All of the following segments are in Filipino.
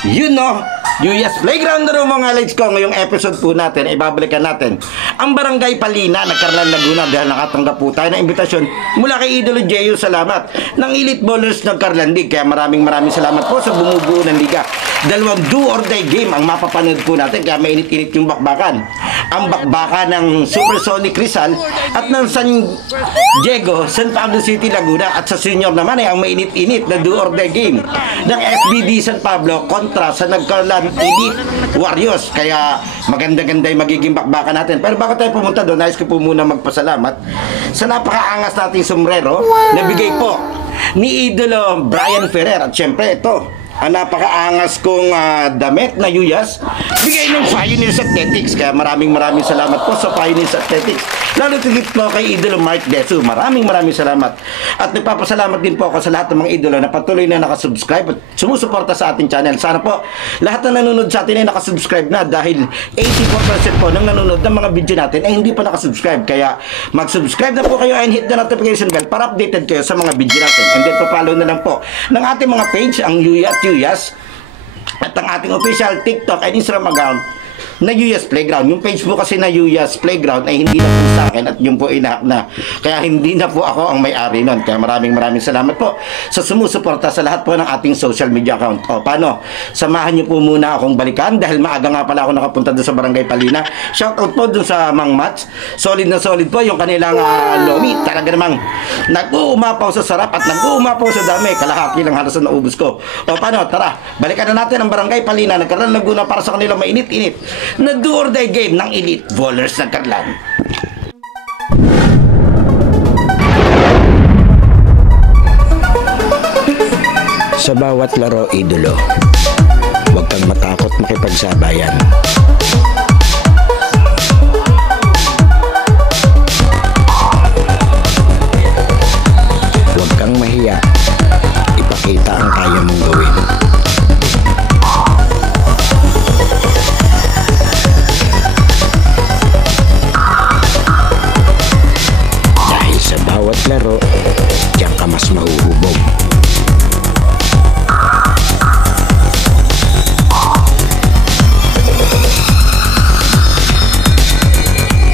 Yun no, Yuyas Playground na mga lights ko. Ngayong episode po natin, ibabalikan natin ang Barangay Palina, Nagkarlan, Laguna, dahil nakatanggap po tayo ng imbitasyon mula kay Idolo Jeyo Salamat ng Elite Bowlers Nagkarlan League. Kaya maraming salamat po sa bumubuo ng liga. Dalawang do or die game ang mapapanood po natin, kaya mainit-init yung bakbakan. Ang bakbakan ng Supersonic Rizal at ng San Diego, San Pablo City, Laguna, at sa senior naman ay ang mainit-init na do or die game ng SBD San Pablo kontra sa Nagkarlan Elite Warriors. Kaya maganda-ganda yung magiging bakbakan natin. Pero bago tayo pumunta doon, nais ko po muna magpasalamat sa napakaangas nating sombrero na bigay po ni Idolo Brian Ferrer. At syempre ito, ang napakaangas kong damit na Yuyas, bigay ng Pioneers Athletics. Kaya maraming salamat po sa Pioneers Athletics. Lalo tigit po kay Idolo Mark Desu. Maraming salamat. At nagpapasalamat din po ako sa lahat ng mga idolo na patuloy na nakasubscribe at sumusuporta sa ating channel. Sana po lahat na nanonood sa atin ay nakasubscribe na, dahil 84% po ng nanonood ng mga video natin ay hindi pa nakasubscribe. Kaya mag-subscribe na po kayo and hit the notification bell para updated kayo sa mga video natin. And then pa-follow na lang po ng ating mga page, ang Yuyas, at ang ating official TikTok and Instagram account na Yuyas Playground. Yung page po kasi na Yuyas Playground ay hindi na po sa akin at yung po inaak na. Kaya hindi na po ako ang may-ari nun. Kaya maraming salamat po sa sumusuporta sa lahat po ng ating social media account. O paano? Samahan niyo po muna akong balikan dahil maaga nga pala ako nakapunta doon sa Barangay Palina. Shoutout po doon sa Mang Mats. Solid na solid po yung kanilang lomi. Talaga namang nag-uumapaw sa sarap at nag-uumapaw sa dami. Kalahati lang halos na naubos ko. O paano? Tara, balikan na natin ang Barangay Palina, Nagkarlan, Laguna para sa kanilang mainit-init na do or die game ng Elite Bowlers Nagkarlan. Sa bawat laro, idolo, huwag kang matakot makipagsabayan. Huwag kang mahiya, ipakita ang kaya mong gawin. Laro, diyan ka mas mahuhubog.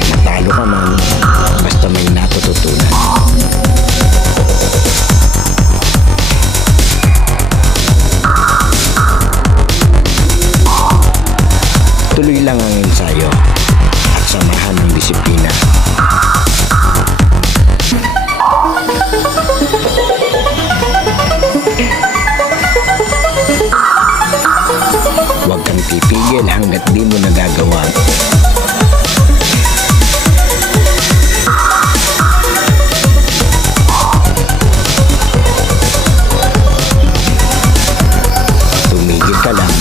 Matalo ka man, basta may natututunan. Tuloy lang ang ensayo at samahan ng disiplina. Huwag kang pipigil hanggat di mo nagagawa. Tumigil ka lang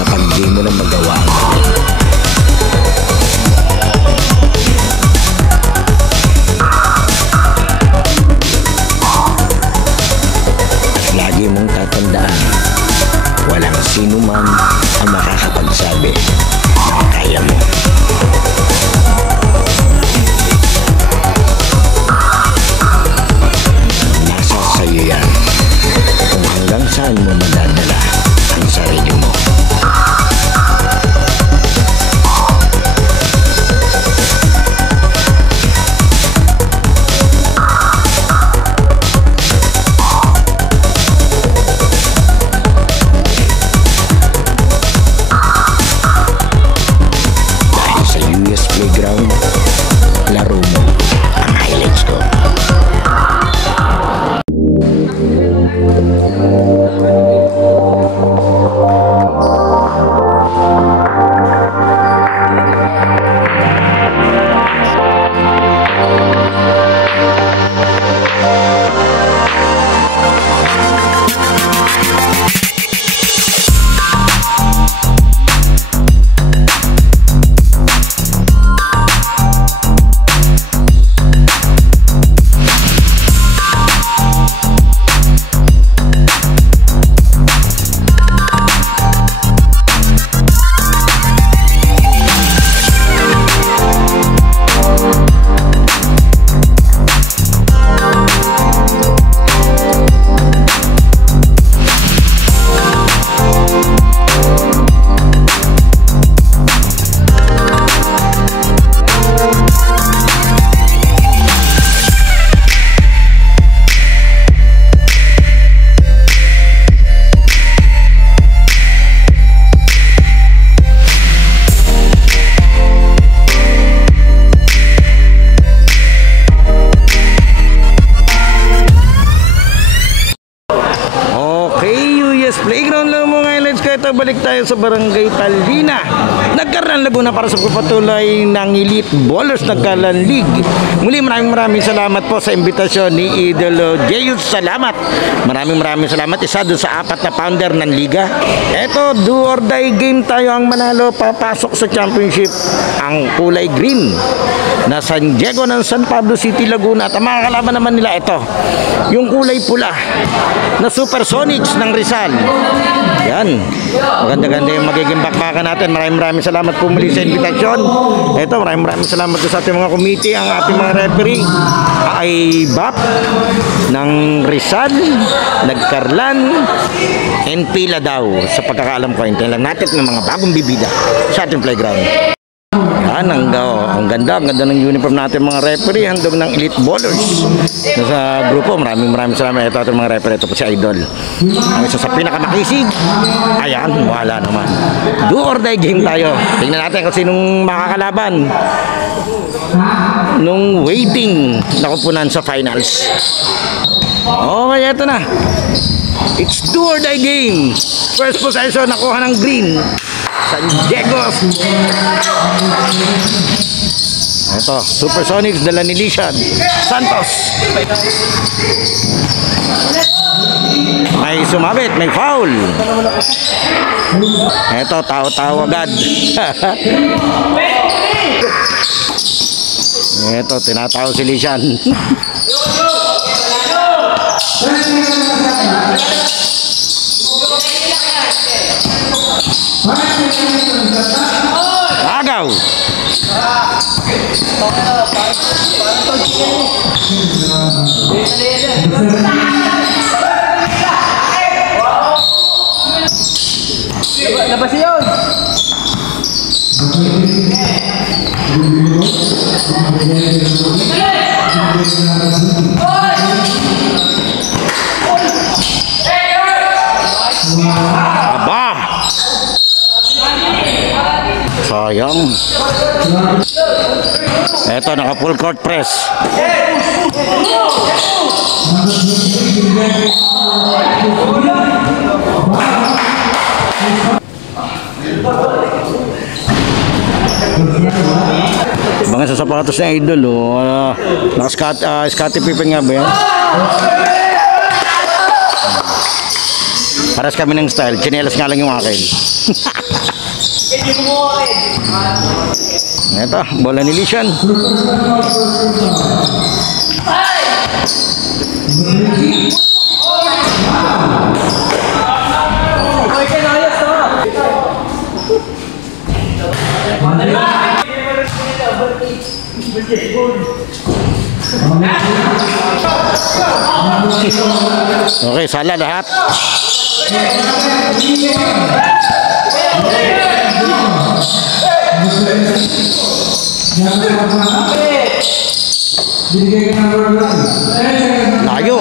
kapag di mo na magawa. At lagi mong tatandaan, walang sino man ang makakapagsabi na kaya mo. Nasa sa'yo yan kung hanggang saan mo madadala ang sarili mo. mga elites ko, ito balik tayo sa Barangay Palina. Nagkaroon Laguna para sa pagpatuloy ng Elite Ballers Nagkalan League. Muli maraming salamat po sa imbitasyon ni Idolo Jeyus. Salamat. Maraming salamat. Isa doon sa 4 na founder ng liga. Ito, do or die game tayo. Ang manalo papasok sa championship ang kulay green na San Diego ng San Pablo City, Laguna. At ang mga kalaban naman nila ito, yung kulay pula na Supersonics ng Rizal. Yan. Maganda-ganda yung magiging bakbakan natin. Maraming salamat po muli sa invitasyon. Ito, maraming salamat sa ating mga committee, ang ating mga referee ay BAP ng Rizal, Nagkarlan, and Pila daw. Sa pagkakaalam ko, hintayin lang natin ng mga bagong bibida sa ating playground. Yan, ang ganda ng uniform natin mga referee, handog ng Elite Ballers. Sa grupo, maraming salamat. Ito ating mga referee, ito po si Idol. Ang isa sa pinakamakisig, ayan, wala naman. Do or die game tayo. Tingnan natin kung sinong makakalaban nung waiting na kupunan sa finals. Okay, eto na. It's do or die game. First possession, nakuha ng green. San Diego. Ito, Supersonics, dala ni Lishad Santos. May sumabit, may foul. Ito, tao agad. Ito, tinatao si Lishan. Agaw. Labas yun. Aba. Sayang. Eto, naka full court press. Mga sa sapatos na Idol, oh. Naka-Scottie Pippen nga ba yan? Paras kami ng style, chinelas nga lang yung akin. Ito, bola ni Lishan. Okay, sala lahat. Layo.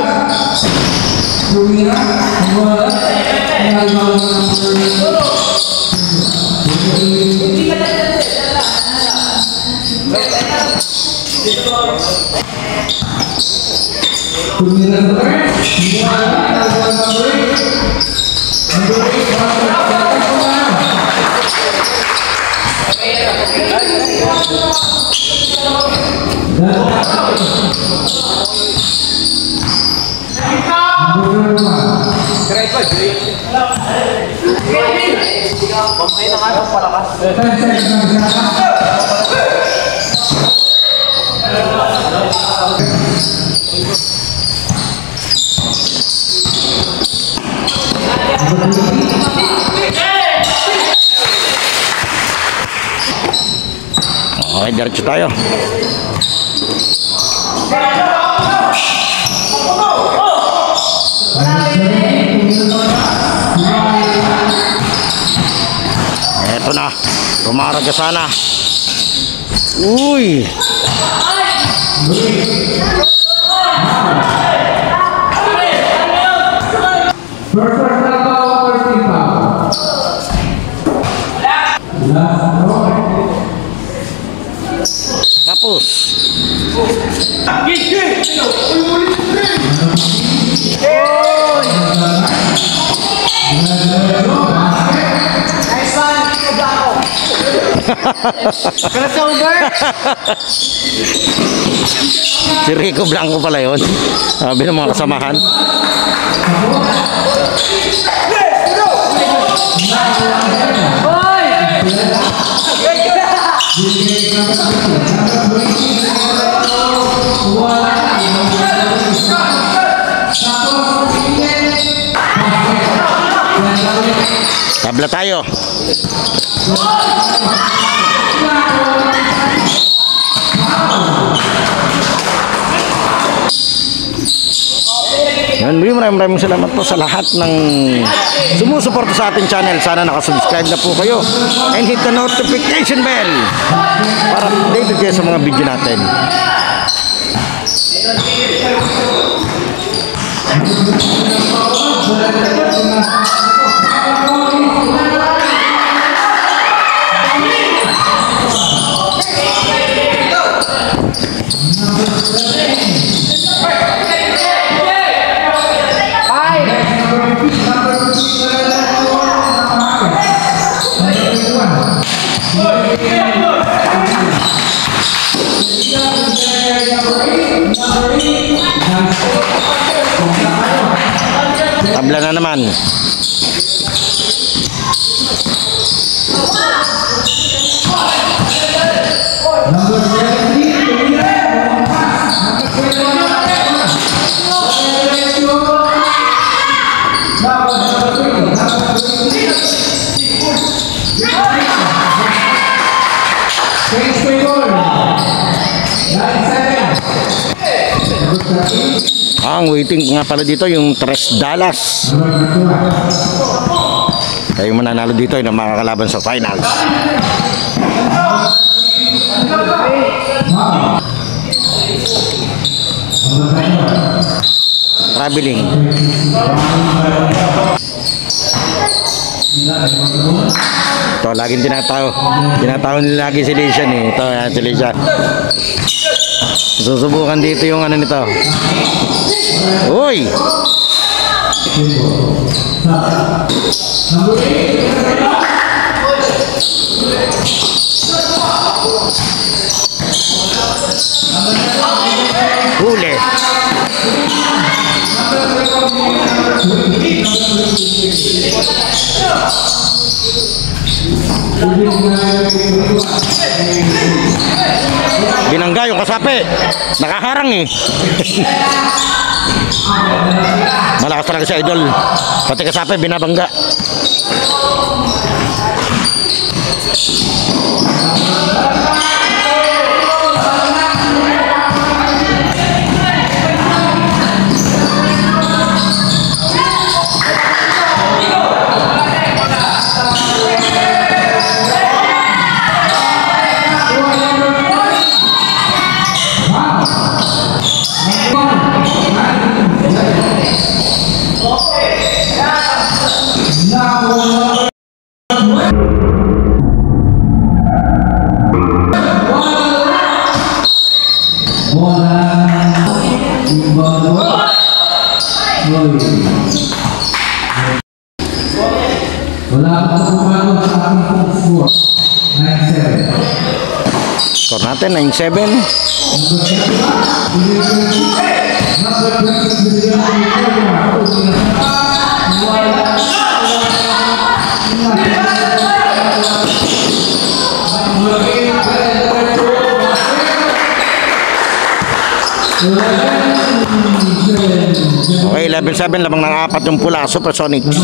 Okay, diretso tayo. Eto na, rumaraga sana. Uy! Tapos. Crossover. Si Rico Blanco pala yun. Sabi ng mga kasamahan. Tabla tayo. Maraming salamat po sa lahat ng sumusuporta sa ating channel. Sana nakasubscribe na po kayo and hit the notification bell para updated kayo sa mga video natin. Tabla na naman. Ang waiting nga pala dito yung Tres Dallas. Kayo mananalo dito ay makakalaban sa finals. Traveling. Ito, laging tinataw nila lagi si Lesian eh. Ito, yan si Lesian. Susubukan dito yung ano nito. Uy! Huli. Binangga yung kasapi. Nakaharang eh. Malakas talaga si Idol. Pati kasapi binabangga. Skor natin 9-7. Okay, 11-7, lamang ng 4 yung pula, Supersonics.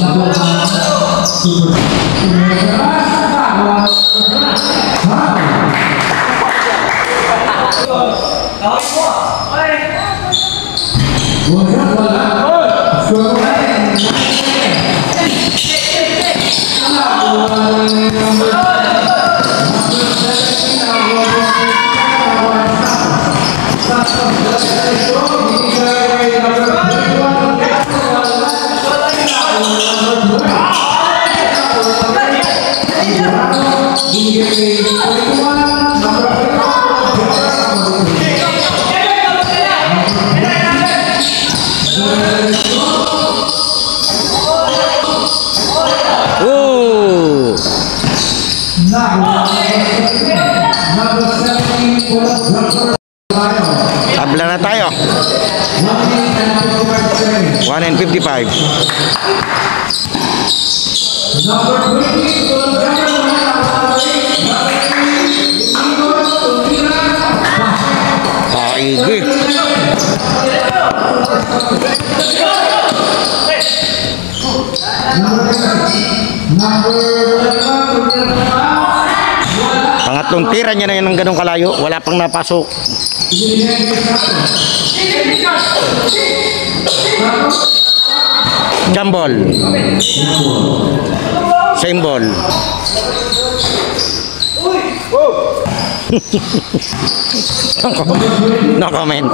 Tabla na tayo. 1:55. Paigi. Pangatlong tira niya na yan ng ganong kalayo. Wala pang napasok. Jump ball. Same ball. No comment.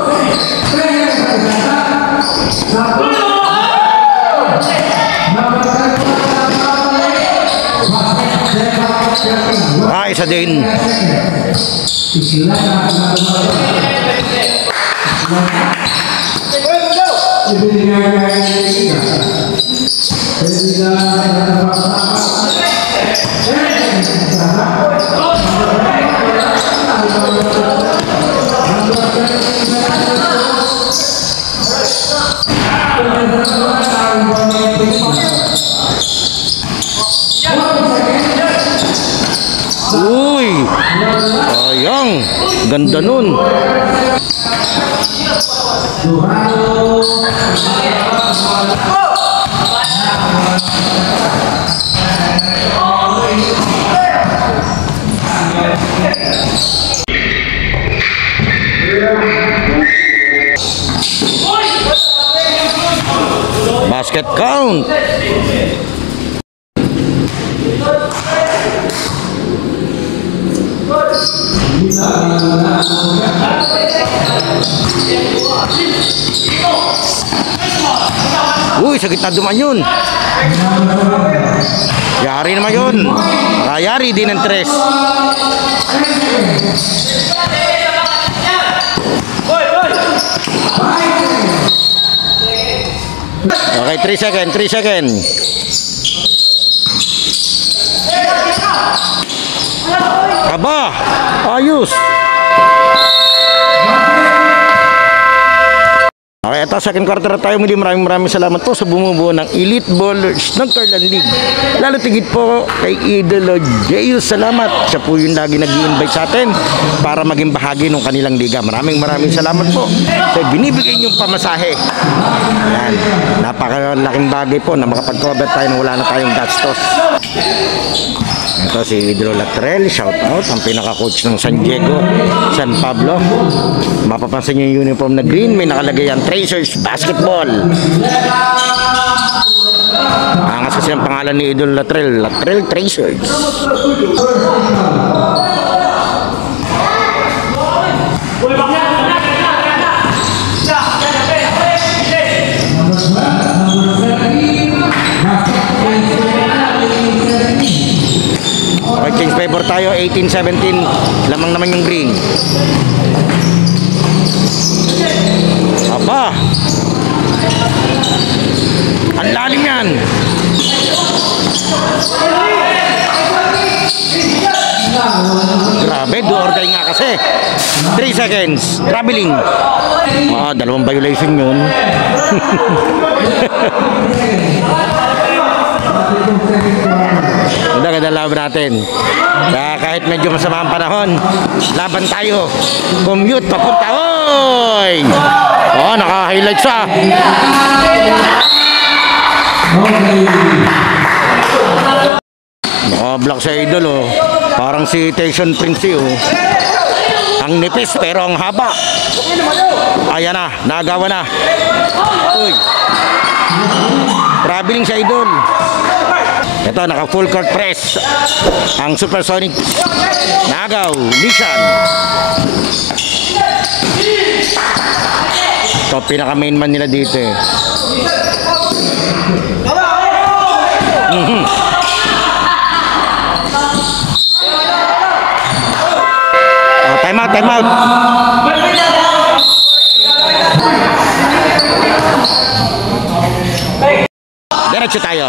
Isa din. Uy! Ayang! Ganda nun! Basket count! Uy, sa gitna duman yun. Yari naman yun. Yari din ng tres. Okay, 3 seconds, 3 seconds. Aba, ayos. Okay, ito second quarter na tayo. Muli maraming salamat po sa bumubuo ng Elite Ballers ng Carlan League. Lalo tigit po kay Idolo Jeus. Salamat. Siya po yung lagi nag-i-invite sa atin para maging bahagi ng kanilang liga. Maraming salamat po sa binibigay niyong pamasahe. Yan. Napakalaking bagay po na makapag-cover tayo nang wala na tayong gastos. Ito si Idolo Latrell, shout out, ang pinaka-coach ng San Diego, San Pablo. Mapapansin niyo yung uniform na green, may nakalagay yan, Tracers Basketball. Angas kasi ang pangalan ni Idolo Latrell, Latrell Tracers. Change favor tayo, 18-17, lamang naman yung green. Aba, ang lalim yan. Grabe, do or die nga kasi. 3 seconds, traveling. Dalawang violation yun. Ganda laban natin. Kaya kahit medyo masama ang panahon, laban tayo. Commute papunta. Oy! Oh, naka-highlight siya. Naka-block sa Idol, oh. Parang si Tyson Prince, oh. Ang nipis pero ang haba. Ayan na, nagawa na. Uy. Traveling sa Idol. Ito, naka full court press ang Supersonic Nagaw Nishan. Ito, pinaka main man nila dito eh. Oh, time out, time out. Diretso tayo.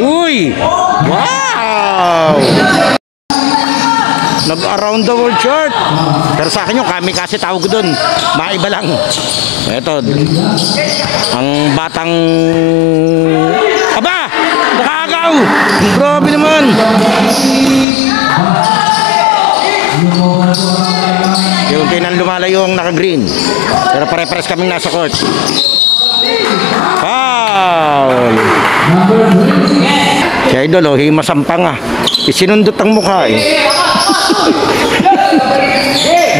Uy! Wow! Nag-around the world short. Pero sa akin yung kamikaze tawag ko dun. Maiba lang. Ito. Ang batang... Aba! Nakagaw! Grabe naman! Yung tinan lumalayo ang naka-green. Pero pare-pares kaming nasa court. Foul! Si Idol, himasampang ah. Isinundot ang mukha eh.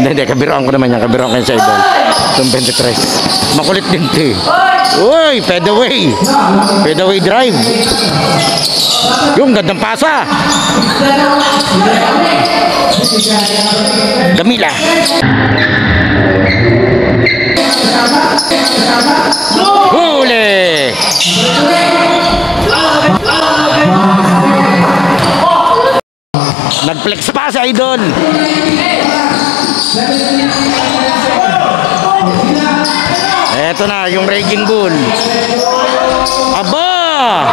Hindi, kabiroan ko naman yan. Kabiroan ko yan si Idol. Itong 23. Makulit din ito eh. Uy, fadeaway. Fadeaway drive. Yung gandang pasa. Gamila. Huli. Nag-flex pa sa Idol. Eto na yung Raging Bull. Aba!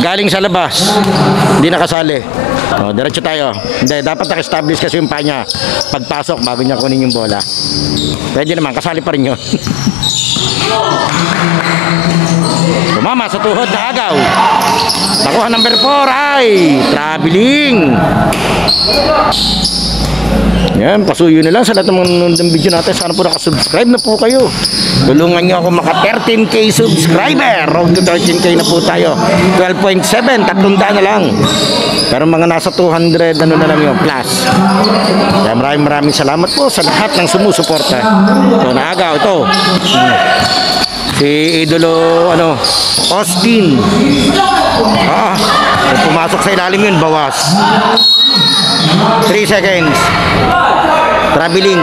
Galing sa labas. Hindi nakasali. O, diretso tayo. Hindi, dapat naka-establish kasi yung panya. Pagpasok bago niya kunin yung bola. Pwede naman, kasali pa rin yun. Sumama sa tuhod na agaw. Nakuha number 4 ay traveling. Yan, pasuyo na lang sa lahat ng mga nanonood ng video natin. Sana po nakasubscribe na po kayo. Tulungan nyo ako maka 13k subscriber. Road to 13k na po tayo. 12.7, 300 na lang. Pero mga nasa 200 ano na lang yung plus. Kaya maraming salamat po sa lahat ng sumusuporta. Ito, naagaw ito. Si Idolo Austin. Pumasok sa ilalim yun, bawas. 3 seconds. Traveling.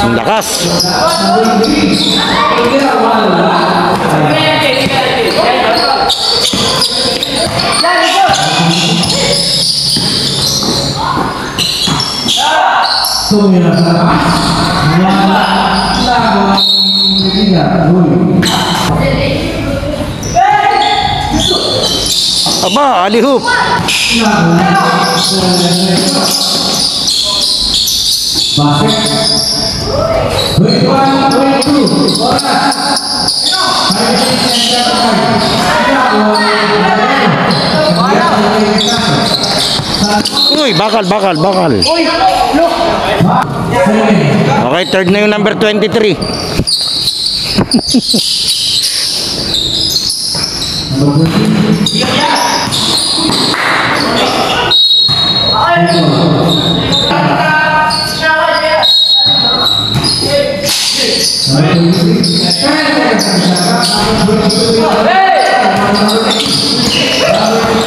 Ang lakas. Aba, alihop. Uy, bakal. Okay, third na yung number 23.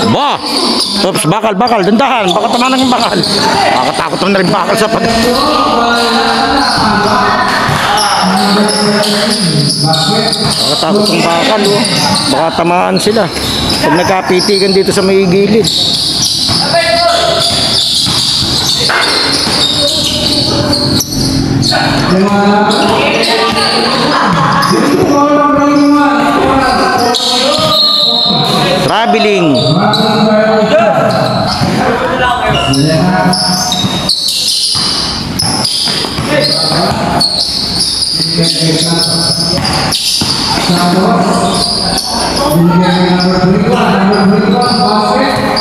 Bah! Oops, bakal, dandahan, baka tama ng bakal. Nakakatakot na rin bakal sa pag... Nakakatakot ng bakal, oh. Baka tamaan sila. Pag nagkapitigan dito sa may gilid. Traveling.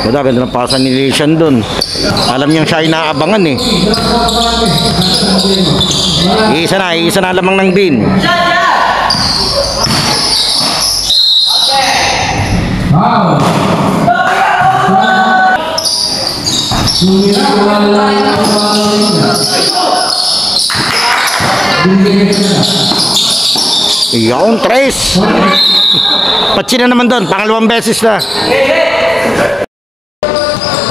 Wala, ganda ng pasan ni Leishan dun. Alam niyang siya ay naabangan eh. Isa na lamang ng green. Iyon, tres. Patsi na naman doon, pangalawang beses na.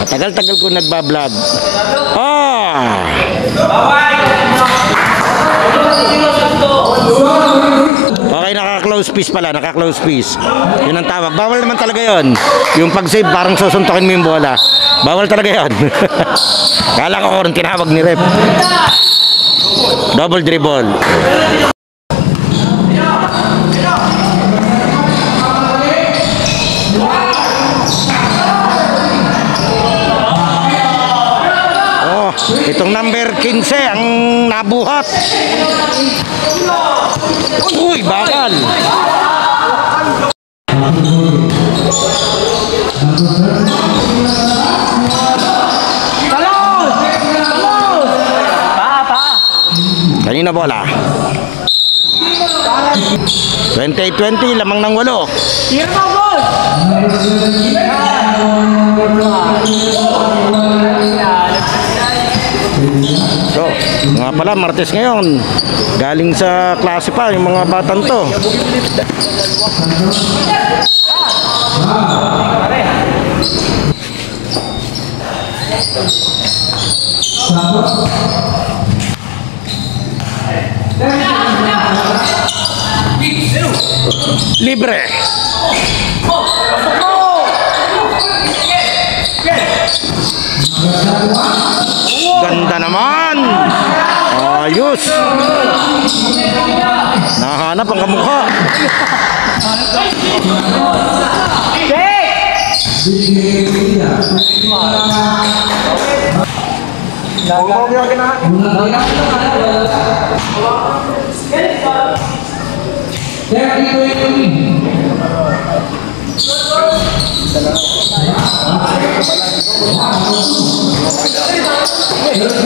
Tagal-tagal ko nagbablog. Okay, naka-close piece pala, naka-close piece. Yun ang tawag. Bawal naman talaga yon. Yung pag-save, parang susuntokin mo yung bola. Bawal talaga yon. Kala ko rin tinawag ni Rep. Double dribble. Oh, itong number 15 ang nabuhat. Uy, bakal. Kanina bola. 28-20, lamang ng 8. So, nga pala, Martes ngayon. Galing sa klase pa yung mga batang to. Libre. Ganda naman. Ayos. Nahanap ang kamukha.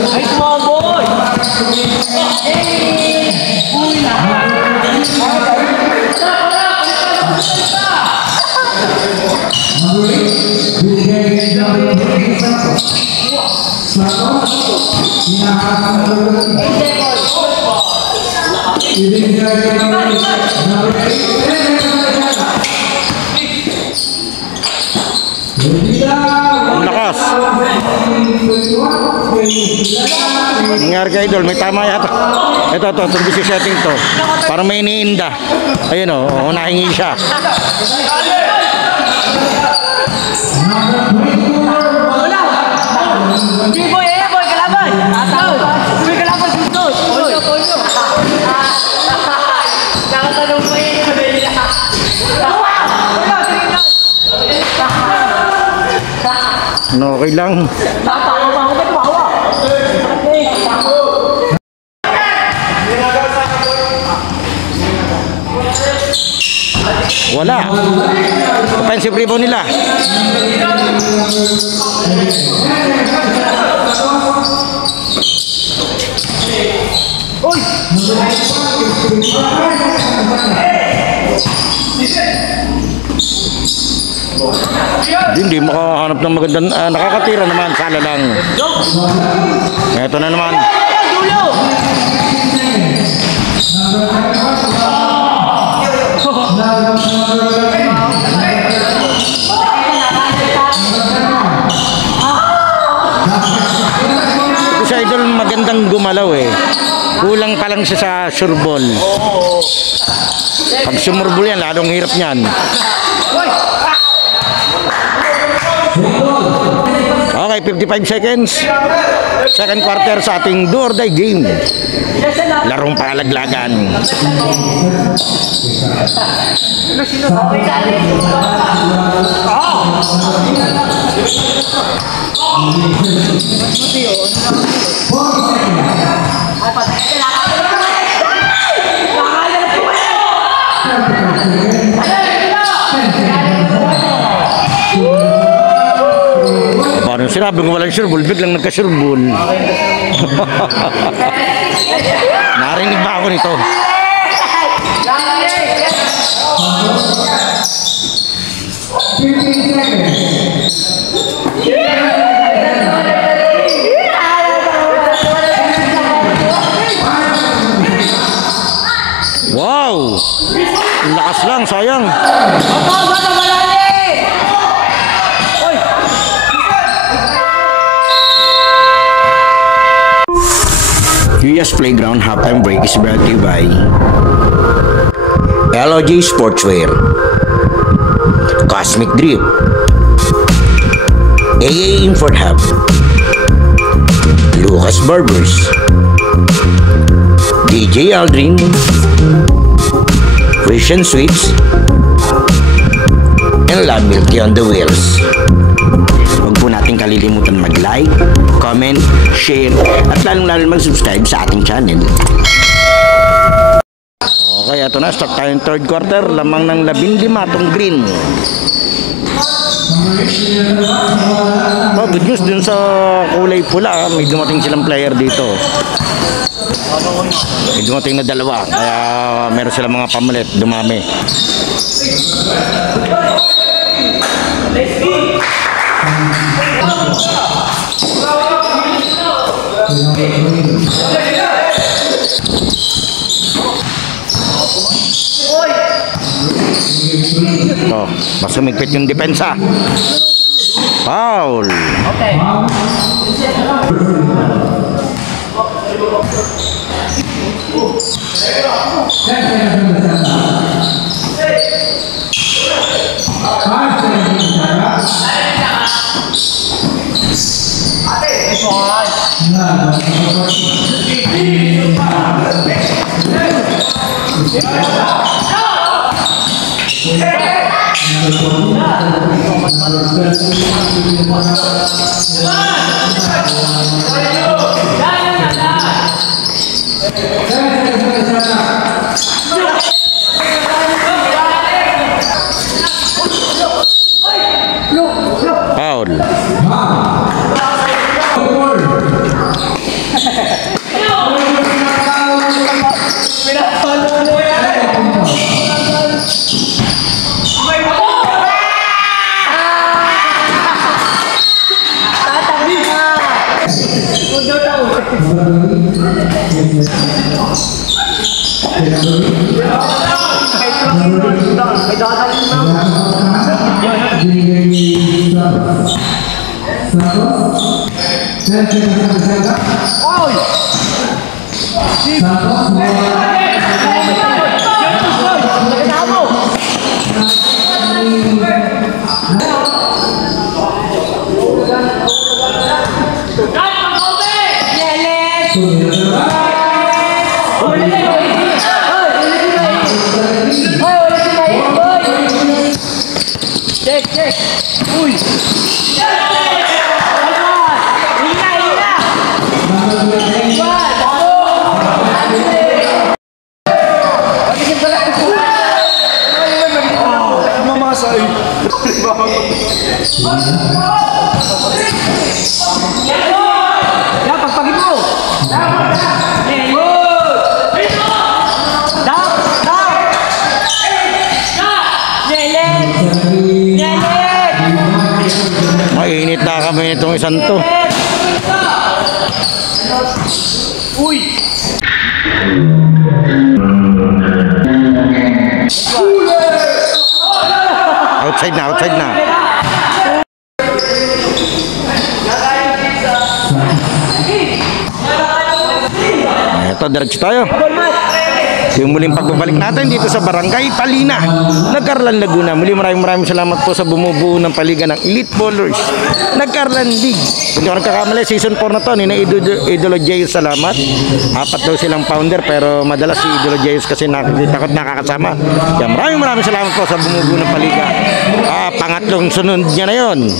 Nice ball, boy! Ang lakas. Nangyari ka, idol, may tama yata. Ito, itong busy setting to. Parang may iniinda. Ayun o, nahingi siya. Boy, kalaban! Boy, kalaban, sunod! Ponyo! Nakatanong pa yun sa Bella. No, okay lang. Wala. Offensive rebound nila. Hindi makahanap ng magandang nakakatira naman, sala lang. Ito na naman. Ito si Idol magandang gumalaw eh. Kulang pa lang siya sa sureball. Pag sumurbol yan, lalong hirap niyan. Okay, 55 seconds. Second quarter sa ating do or die game. Larong palaglagan. Parang sinabi ko walang sureball, biglang nagka-sureball. Narinig ba ako nito? Wow! Lakas lang, sayang. UES Playground Halftime Break is brought to you by LOG Sportswear, Cosmic Drip, AA Import Hub, Lucas Barbers, DJ Aldrin, Christian Sweets, and Love Milky on the wheels. Huwag po natin kalilimutan mag-like, comment, share, at lalong-lalo mag-subscribe sa ating channel. Okay, ito na. Start tayong third quarter. Lamang ng 15 itong green. Oh, good news dun sa kulay pula. May dumating silang player dito. May dumating na dalawa. Kaya meron silang mga pamalit. Dumami. Oh, mas sumigpit yung depensa. Foul. Okay. Foul. Mainit na kami itong isang to. Outside na, outside na. Ito, diretso tayo. Yung muling pagbabalik natin dito sa Barangay Palina, Nagkarlan, Laguna. Muli maraming salamat po sa bumubuo ng paliga ng Elite Bowlers Nagkarlan League. Kung di ako nagkakamali, season 4 na to, ni na Idolo Jeyus, salamat. 4 daw silang founder, pero madalas si Idolo Jeyus kasi takot nakakasama. Kaya maraming salamat po sa bumubuo ng paliga. Pangatlong sunod niya na yon.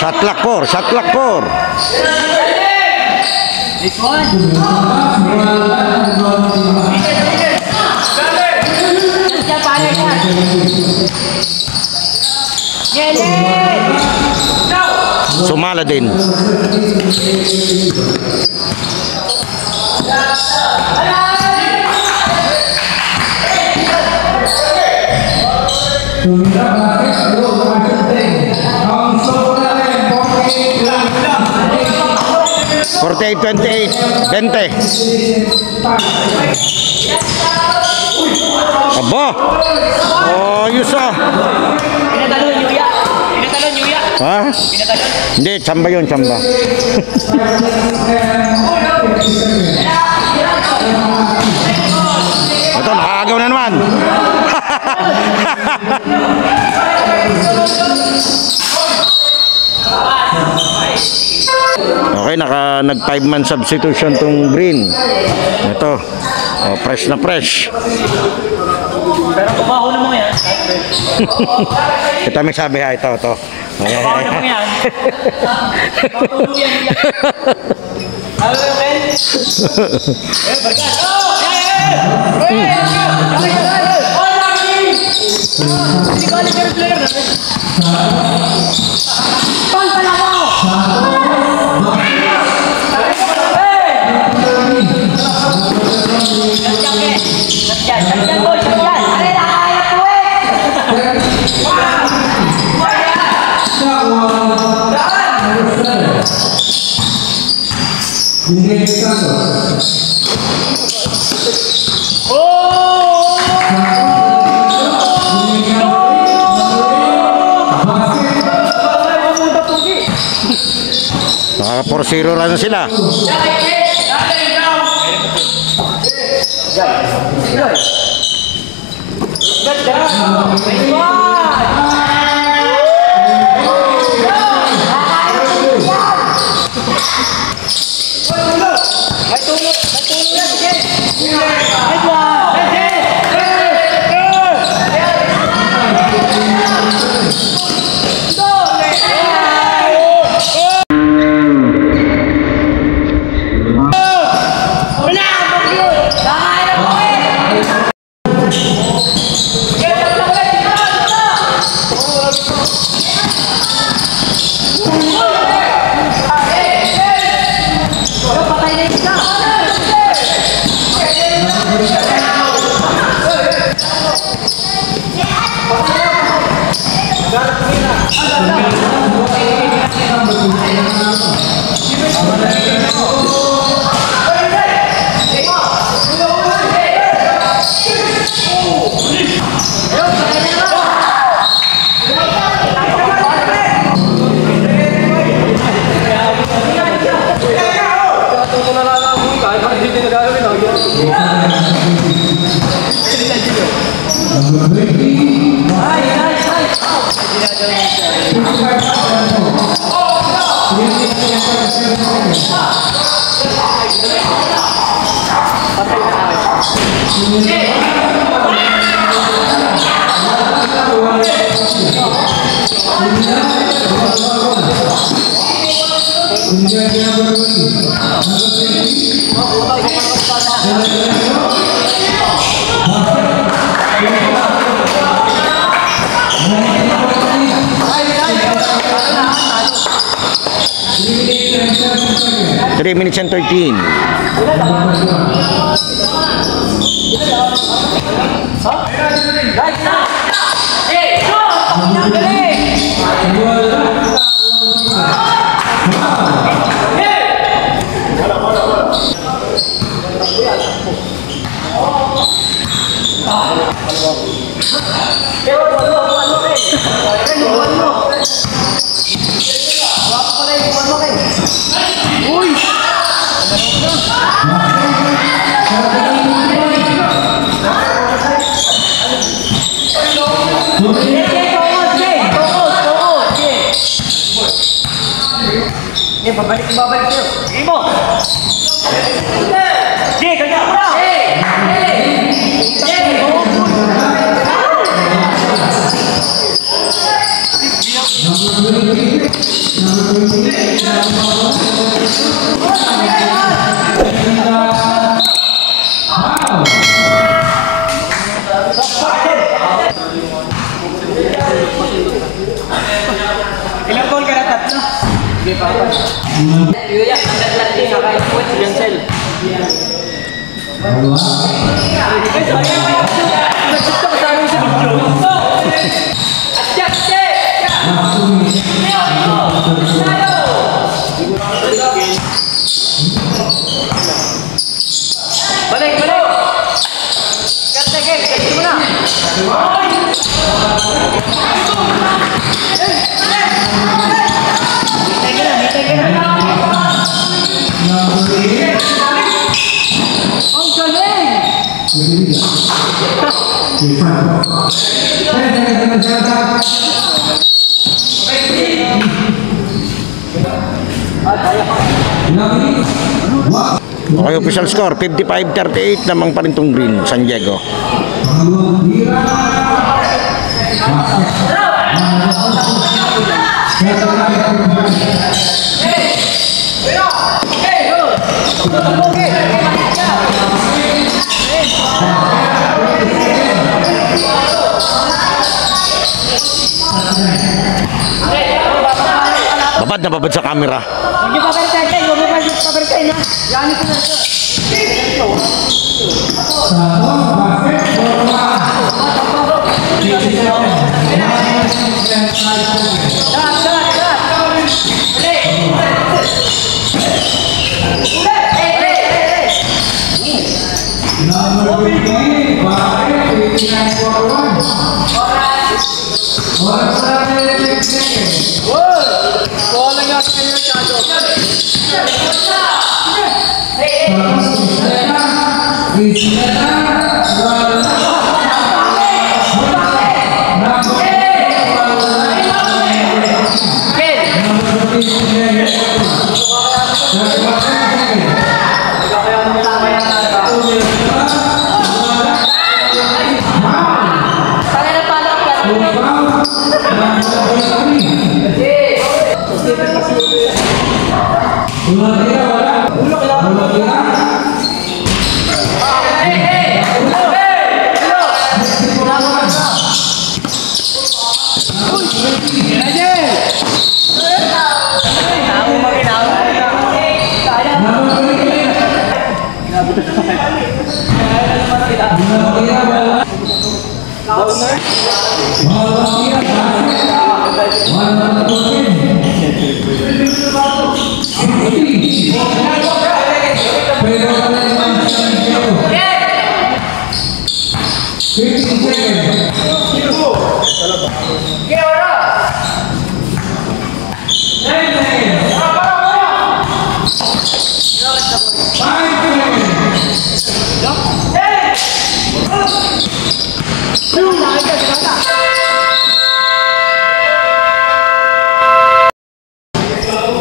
Shot clock 4, shot clock 4. This one. Sumala din. $48-28, 20. Aba! Ayos ah! Pinatalon, Yuya. Pinatalon, Yuya. Ha? Pinatalon. Hindi, tsamba yun, tsamba. Ito, nakakagaw na naman. Okay, nag 5-man substitution tong Green. Ito, fresh na fresh. Pero kumaho na mo yan. Ito may sabi ha, ito. Kumaho na mo yan. Matulog yan, Yuya. Ano yung men? Barkas. Hindi ko alam yung player natin. Pal pala mo! Sakyan, boy! Sakyan! Aray na kaya po Naka 4-0 run sila. Three minutes and 13. Babalik sa'yo. Sige mo! Sige, ganyan mo na! Ilang goal ka na? Tatlo? Sige pa. Yuya, ang naglalaki na kahit po si Jansel. Nagsuto ka sa amin sa video. Adjust! Balik! Cut again! Okay, official score 55-38 lamang pa rin tong Green San Diego. Babad na babad sa camera. Huwag niyo papertain, huwag niyo papertain ha. Yan ito na ito.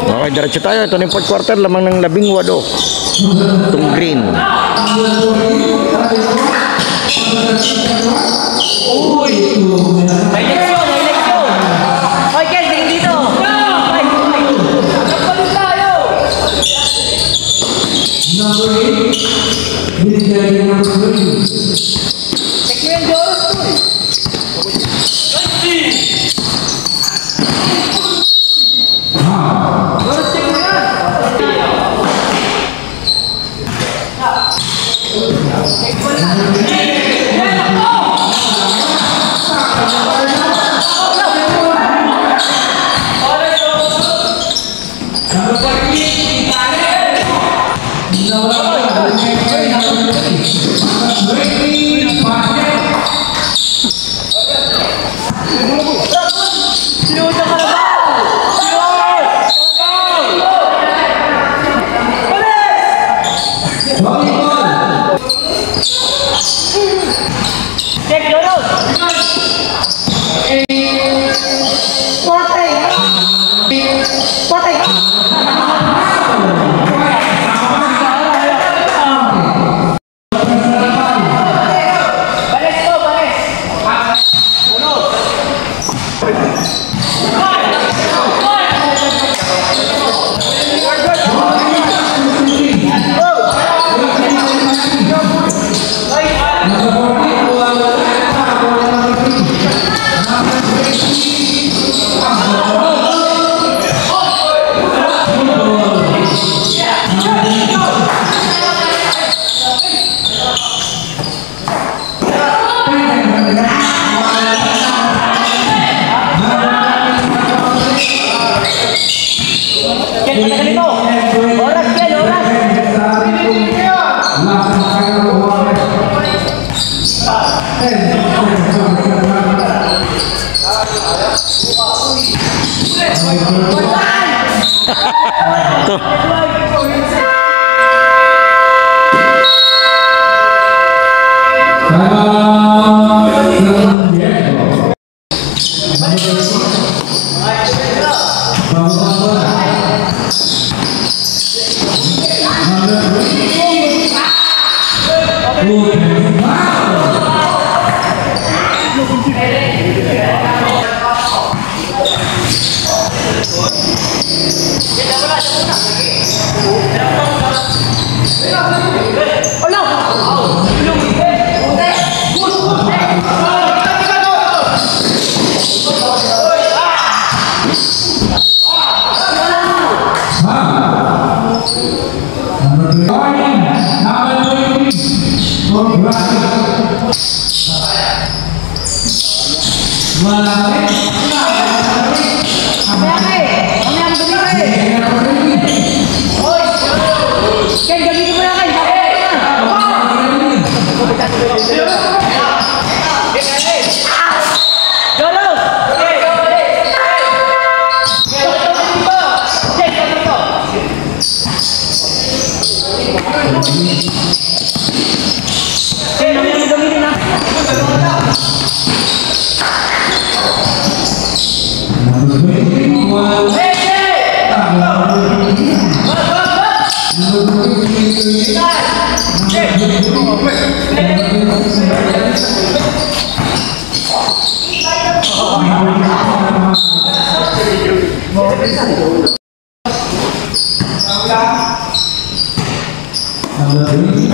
Okay, diretso tayo. Ito na yung fourth quarter, lamang ng 18 itong Green. May leksyon, may leksyon. Hoy, Ken, tingin dito. Nagpalit tayo. Check mo yung Joros to eh. Joros, check mo yan. Sinuta ka na ba? Check Joros. Portay. Portay. Banes to, banes. Ken, patagalin mo. Oras, Ken, oras. Ito.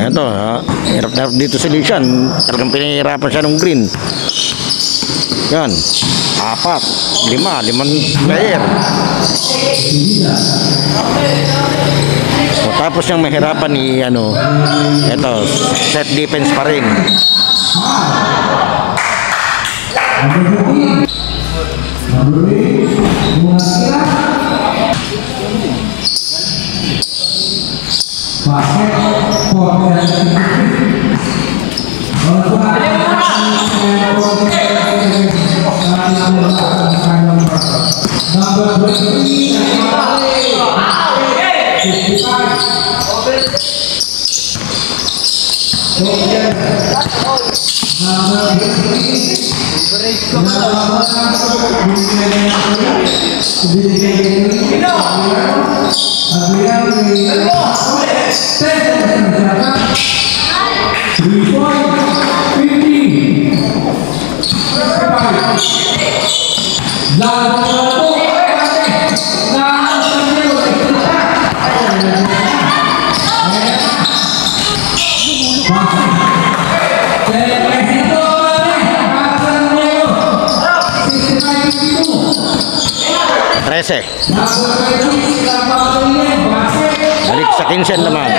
Ito, hirap na hirap dito si Lishan. Talagang pinahirapan siya ng green. Yan. 4, 5, 5 player. So, tapos yung mahirapan ni ito, set defense pa rin. Balik sa 15 naman.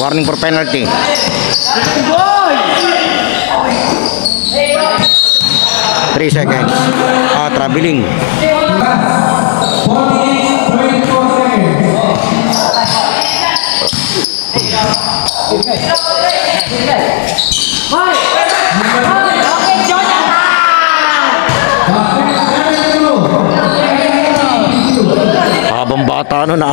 Warning for penalty. 3 seconds. Traveling. Habang bata na.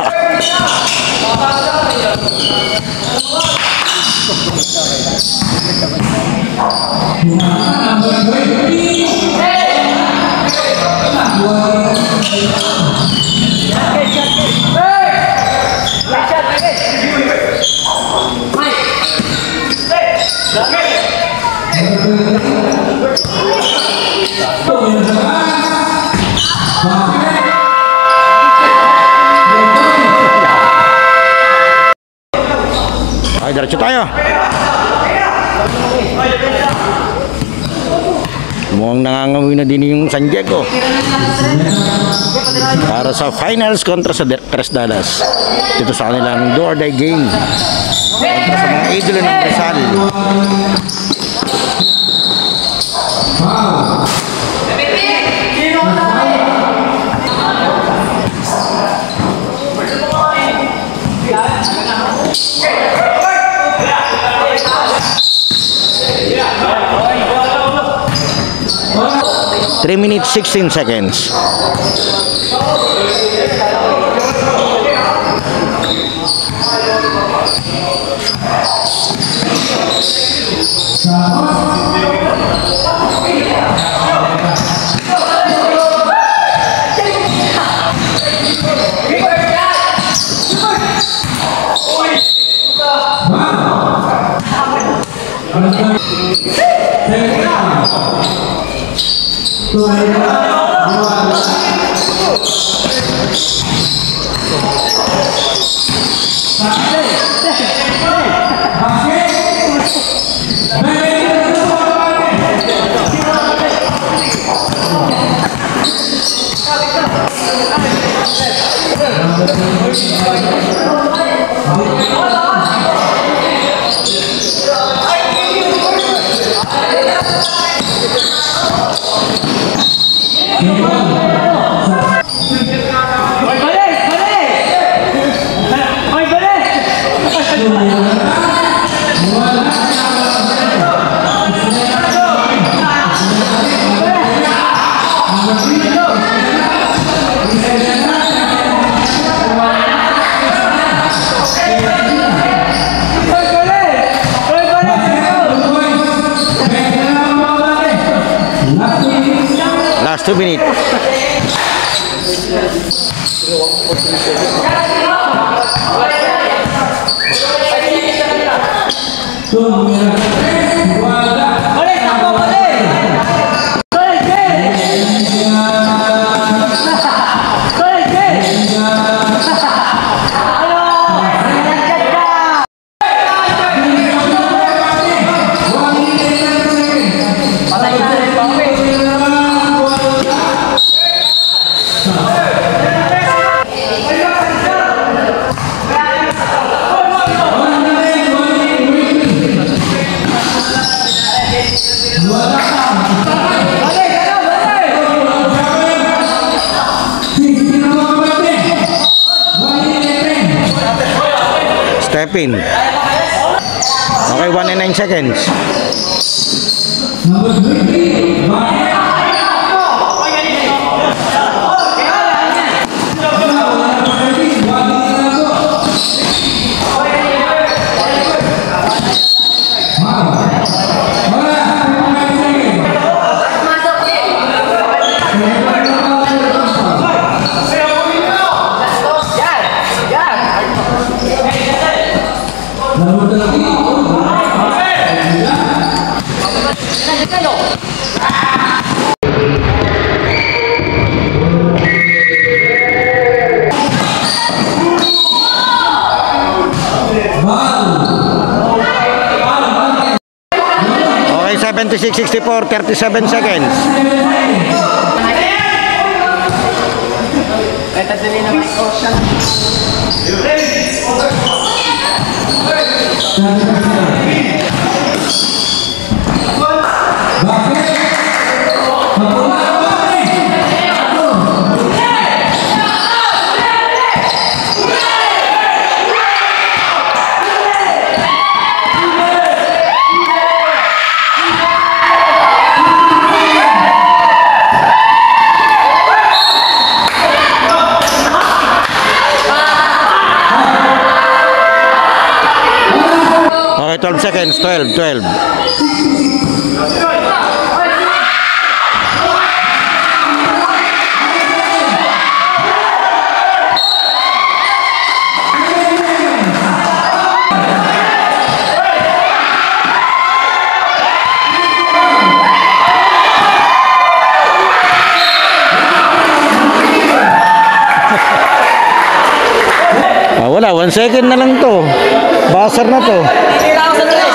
Okay, diretso tayo. Mukhang nangangawi na din yung San Diego para sa finals kontra sa Tres Dallas. Dito sa kanilang do or die game kontra sa mga idolo ng Rizal. Three minutes 16 seconds. Last 2 minutes. Step in. Okay, 1 and 9 seconds. Okay, 76-64, 37 seconds. Okay, 12 seconds, 12. Wala, 1 second na lang to. Basar na to. Tira ako sa tres.